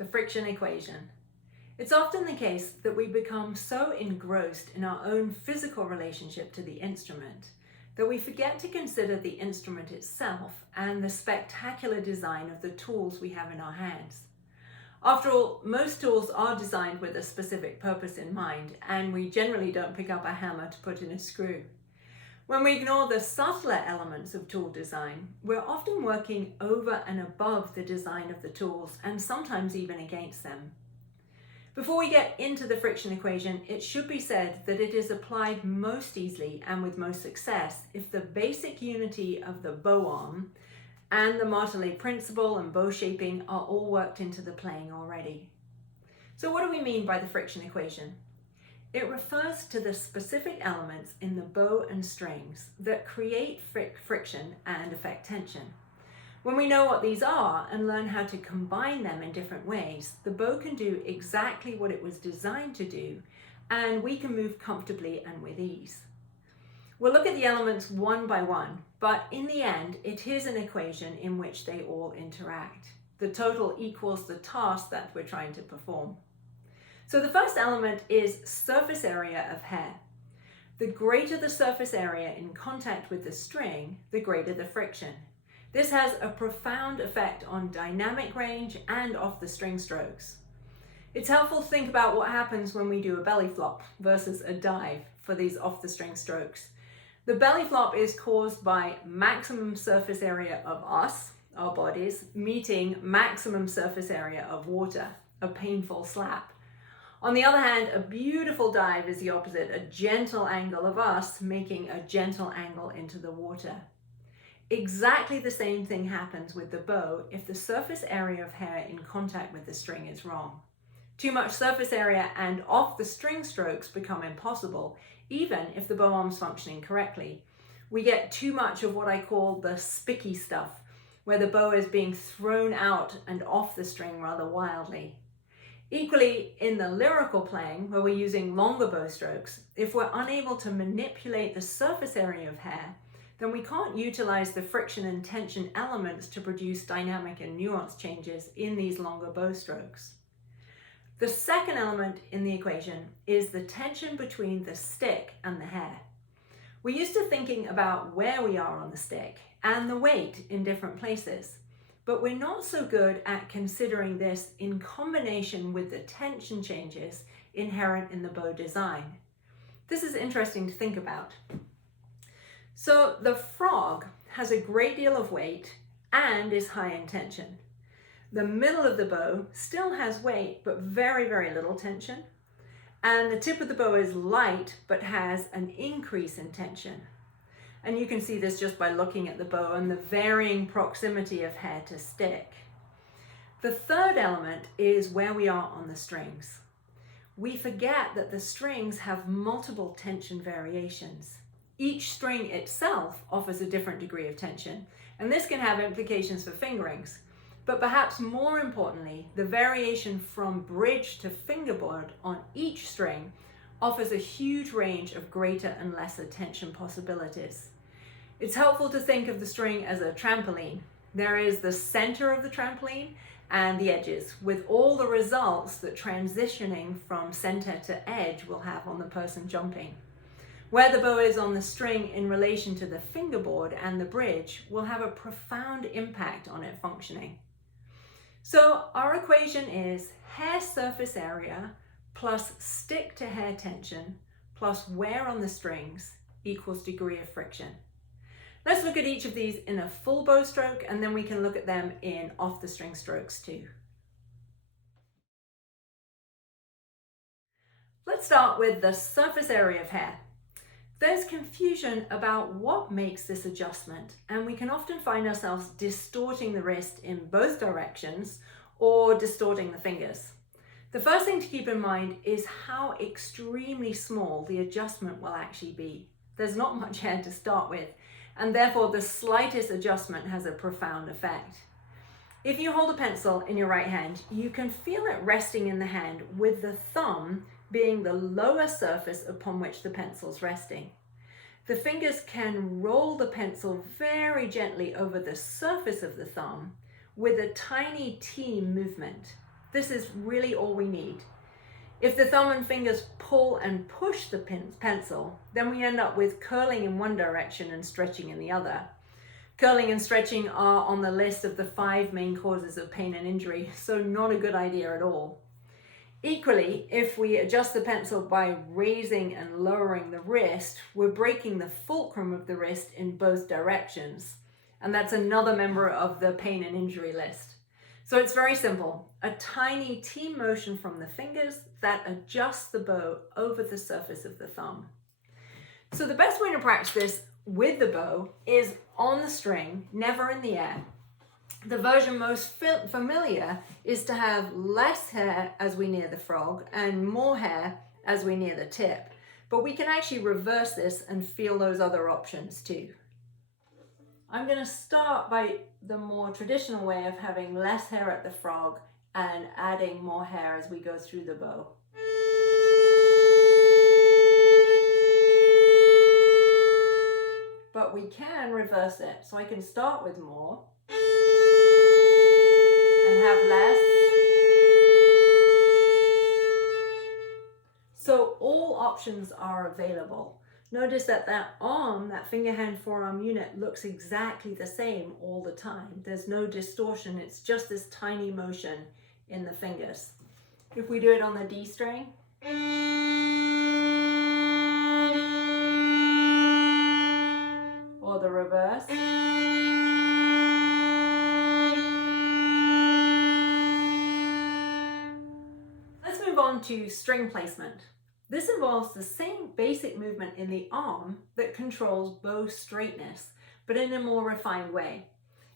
The friction equation. It's often the case that we become so engrossed in our own physical relationship to the instrument that we forget to consider the instrument itself and the spectacular design of the tools we have in our hands. After all, most tools are designed with a specific purpose in mind, and we generally don't pick up a hammer to put in a screw. When we ignore the subtler elements of tool design, we're often working over and above the design of the tools and sometimes even against them. Before we get into the friction equation, it should be said that it is applied most easily and with most success if the basic unity of the bow arm and the Martellet principle and bow shaping are all worked into the playing already. So what do we mean by the friction equation? It refers to the specific elements in the bow and strings that create friction and affect tension. When we know what these are and learn how to combine them in different ways, the bow can do exactly what it was designed to do, and we can move comfortably and with ease. We'll look at the elements one by one, but in the end, it is an equation in which they all interact. The total equals the task that we're trying to perform. So the first element is surface area of hair. The greater the surface area in contact with the string, the greater the friction. This has a profound effect on dynamic range and off the string strokes. It's helpful to think about what happens when we do a belly flop versus a dive for these off the string strokes. The belly flop is caused by maximum surface area of us, our bodies, meeting maximum surface area of water, a painful slap. On the other hand, a beautiful dive is the opposite, a gentle angle of us making a gentle angle into the water. Exactly the same thing happens with the bow if the surface area of hair in contact with the string is wrong. Too much surface area and off the string strokes become impossible, even if the bow arm's functioning correctly. We get too much of what I call the spicky stuff, where the bow is being thrown out and off the string rather wildly. Equally, in the lyrical playing, where we're using longer bow strokes, if we're unable to manipulate the surface area of hair, then we can't utilize the friction and tension elements to produce dynamic and nuance changes in these longer bow strokes. The second element in the equation is the tension between the stick and the hair. We're used to thinking about where we are on the stick and the weight in different places, but we're not so good at considering this in combination with the tension changes inherent in the bow design. This is interesting to think about. So the frog has a great deal of weight and is high in tension. The middle of the bow still has weight, but very, very little tension. And the tip of the bow is light, but has an increase in tension. And you can see this just by looking at the bow and the varying proximity of hair to stick. The third element is where we are on the strings. We forget that the strings have multiple tension variations. Each string itself offers a different degree of tension, and this can have implications for fingerings. But perhaps more importantly, the variation from bridge to fingerboard on each string offers a huge range of greater and lesser tension possibilities. It's helpful to think of the string as a trampoline. There is the center of the trampoline and the edges, with all the results that transitioning from center to edge will have on the person jumping. Where the bow is on the string in relation to the fingerboard and the bridge will have a profound impact on it functioning. So our equation is hair surface area plus stick to hair tension plus wear on the strings equals degree of friction. Let's look at each of these in a full bow stroke, and then we can look at them in off the string strokes too. Let's start with the surface area of hair. There's confusion about what makes this adjustment, and we can often find ourselves distorting the wrist in both directions or distorting the fingers. The first thing to keep in mind is how extremely small the adjustment will actually be. There's not much hair to start with, and therefore the slightest adjustment has a profound effect. If you hold a pencil in your right hand, you can feel it resting in the hand with the thumb being the lower surface upon which the pencil's resting. The fingers can roll the pencil very gently over the surface of the thumb with a tiny T movement. This is really all we need. If the thumb and fingers pull and push the pencil, then we end up with curling in one direction and stretching in the other. Curling and stretching are on the list of the 5 main causes of pain and injury, so not a good idea at all. Equally, if we adjust the pencil by raising and lowering the wrist, we're breaking the fulcrum of the wrist in both directions. And that's another member of the pain and injury list. So it's very simple. A tiny T motion from the fingers that adjusts the bow over the surface of the thumb. So the best way to practice this with the bow is on the string, never in the air. The version most familiar is to have less hair as we near the frog and more hair as we near the tip. But we can actually reverse this and feel those other options too. I'm going to start by the more traditional way of having less hair at the frog and adding more hair as we go through the bow. But we can reverse it. So I can start with more and have less. So all options are available. Notice that arm, that finger, hand, forearm unit looks exactly the same all the time. There's no distortion. It's just this tiny motion in the fingers. If we do it on the D string, or the reverse, let's move on to string placement. This involves the same basic movement in the arm that controls bow straightness, but in a more refined way.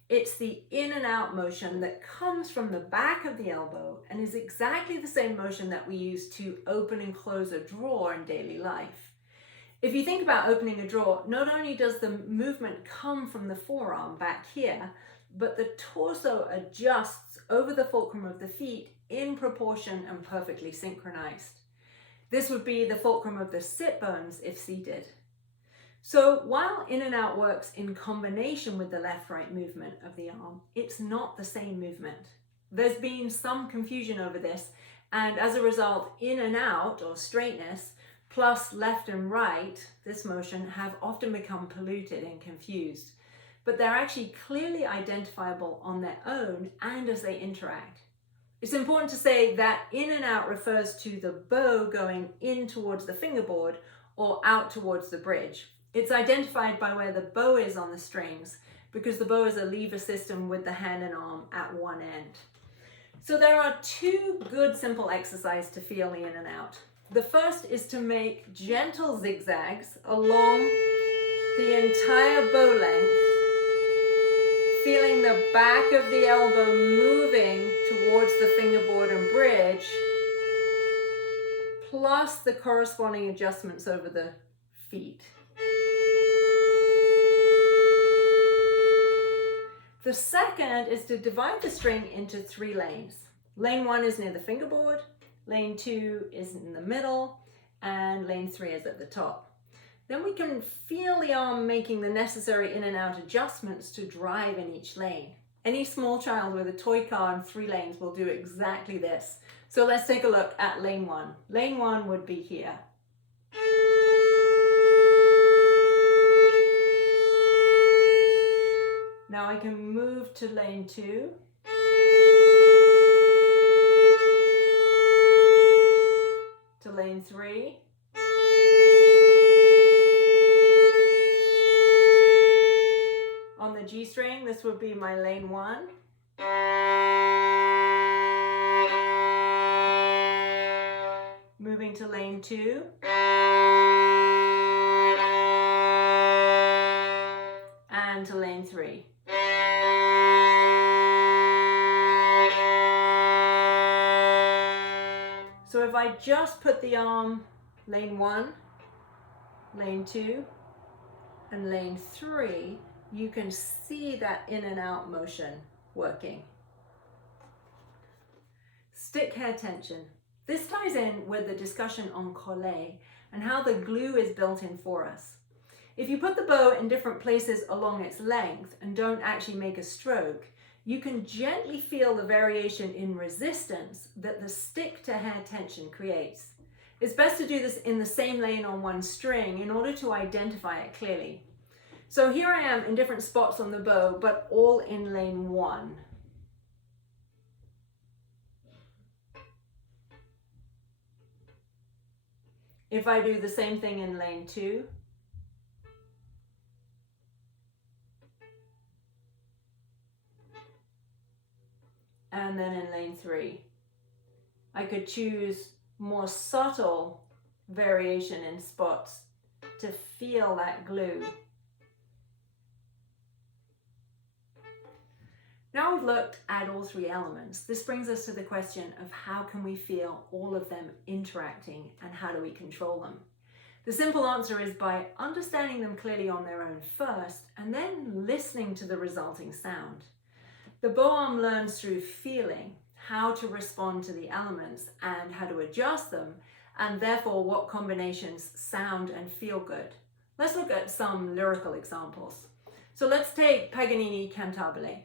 It's the in and out motion that comes from the back of the elbow and is exactly the same motion that we use to open and close a drawer in daily life. If you think about opening a drawer, not only does the movement come from the forearm back here, but the torso adjusts over the fulcrum of the feet in proportion and perfectly synchronized. This would be the fulcrum of the sit bones if seated. So while in and out works in combination with the left-right movement of the arm, it's not the same movement. There's been some confusion over this, and as a result, in and out, or straightness, plus left and right, this motion, have often become polluted and confused. But they're actually clearly identifiable on their own and as they interact. It's important to say that in and out refers to the bow going in towards the fingerboard or out towards the bridge. It's identified by where the bow is on the strings because the bow is a lever system with the hand and arm at one end. So there are 2 good simple exercises to feel the in and out. The first is to make gentle zigzags along the entire bow length, feeling the back of the elbow moving towards the fingerboard and bridge, plus the corresponding adjustments over the feet. The second is to divide the string into 3 lanes. Lane 1 is near the fingerboard, lane 2 is in the middle, and lane 3 is at the top. Then we can feel the arm making the necessary in and out adjustments to drive in each lane. Any small child with a toy car and 3 lanes will do exactly this. So let's take a look at lane 1. Lane 1 would be here. Now I can move to lane 2. To lane 3. On the G string, this would be my lane 1. Moving to lane 2. And to lane 3. So if I just put the arm lane 1, lane 2, and lane 3, you can see that in and out motion working. Stick hair tension. This ties in with the discussion on collet and how the glue is built in for us. If you put the bow in different places along its length and don't actually make a stroke, you can gently feel the variation in resistance that the stick to hair tension creates. It's best to do this in the same lane on one string in order to identify it clearly. So here I am in different spots on the bow, but all in lane 1. If I do the same thing in lane 2, and then in lane 3, I could choose more subtle variation in spots to feel that glue. Now we've looked at all 3 elements. This brings us to the question of how can we feel all of them interacting and how do we control them? The simple answer is by understanding them clearly on their own first and then listening to the resulting sound. The bow arm learns through feeling how to respond to the elements and how to adjust them, and therefore what combinations sound and feel good. Let's look at some lyrical examples. So let's take Paganini Cantabile.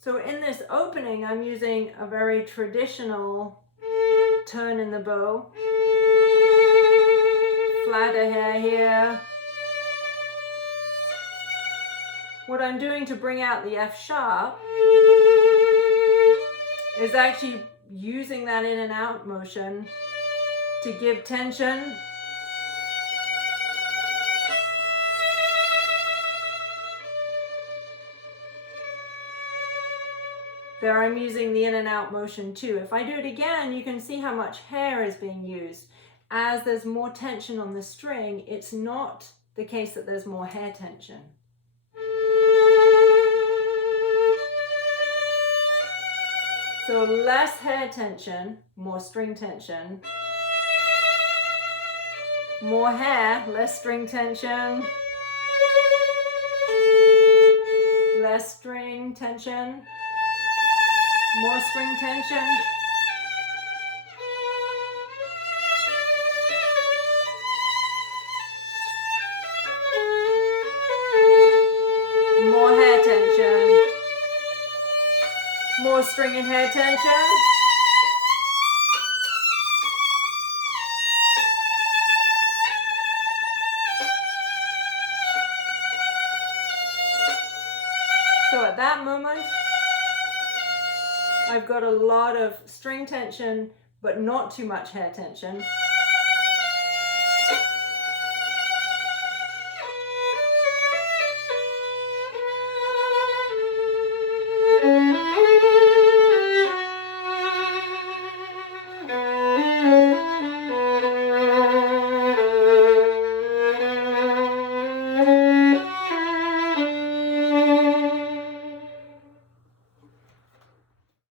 So in this opening, I'm using a very traditional turn in the bow. Flatter hair here. What I'm doing to bring out the F sharp is actually using that in and out motion to give tension. There I'm using the in and out motion too. If I do it again, you can see how much hair is being used. As there's more tension on the string, it's not the case that there's more hair tension. So less hair tension, more string tension. More hair, less string tension. Less string tension. More string tension. More hair tension. More string and hair tension. So at that moment, I've got a lot of string tension, but not too much hair tension.